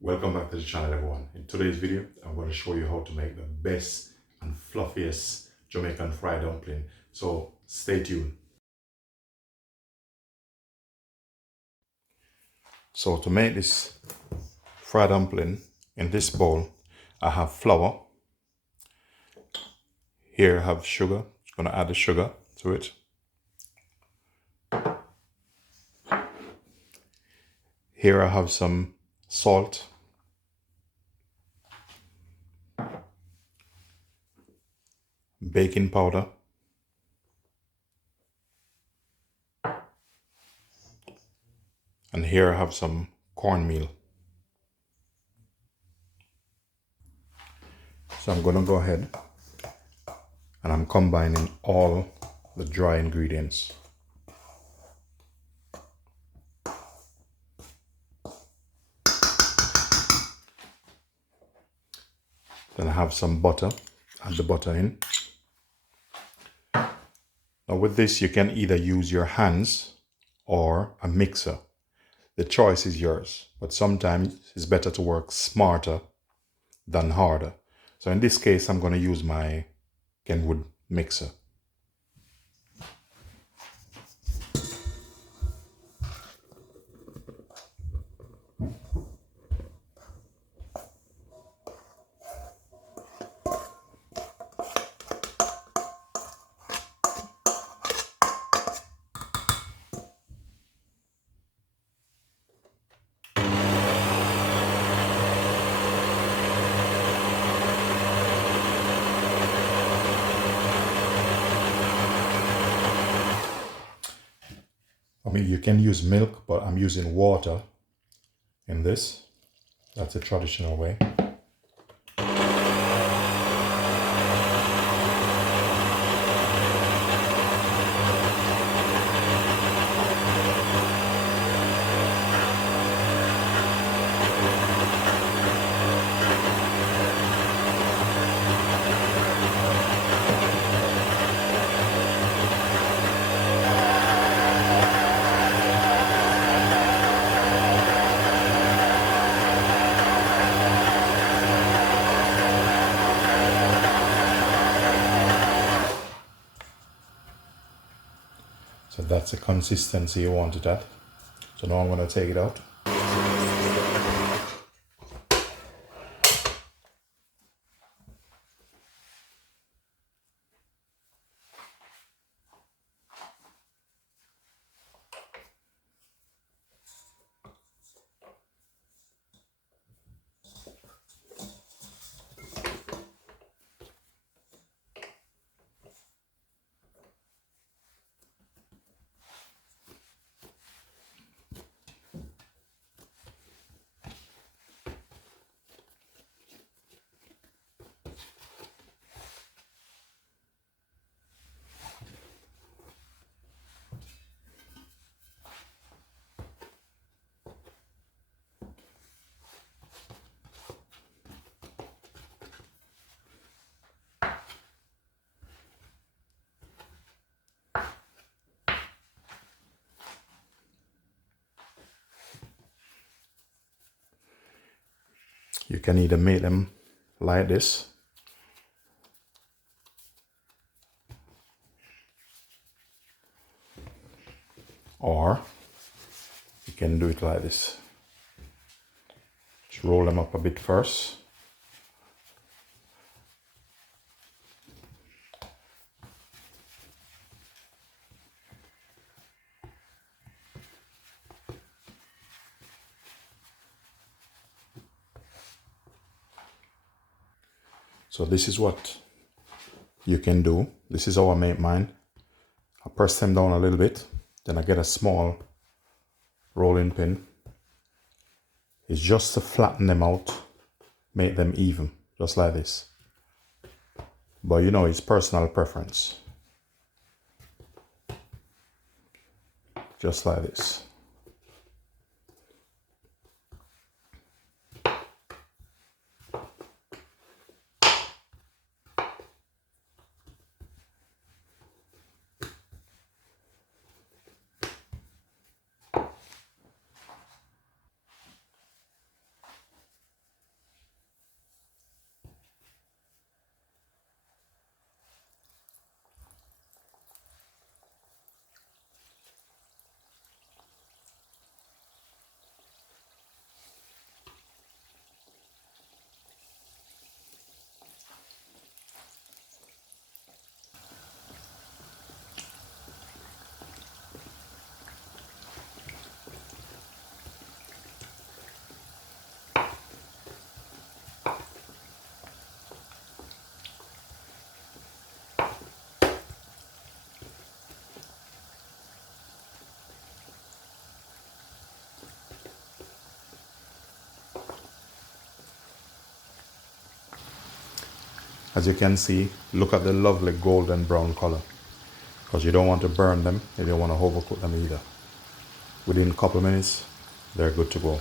Welcome back to the channel, everyone. In today's video, I'm going to show you how to make the best and fluffiest Jamaican fried dumpling. So stay tuned. So to make this fried dumpling, in this bowl, I have flour. Here I have sugar. I'm going to add the sugar to it. Here I have some salt. Baking powder. And here I have some cornmeal. So I'm going to go ahead and I'm combining all the dry ingredients. Then I have some butter. Add the butter in. Now with this, you can either use your hands or a mixer. The choice is yours, but sometimes it's better to work smarter than harder. So in this case, I'm going to use my Kenwood mixer. I mean, you can use milk, but I'm using water in this. That's a traditional way. So that's the consistency you want it at. So now I'm going to take it out. You can either make them like this, or you can do it like this. Just roll them up a bit first. So this is what you can do. This is how I make mine. I press them down a little bit, then I get a small rolling pin. It's just to flatten them out, make them even, just like this. But you know, it's personal preference. Just like this. As you can see, look at the lovely golden brown color, because you don't want to burn them, you don't want to overcook them either. Within a couple minutes, they're good to go.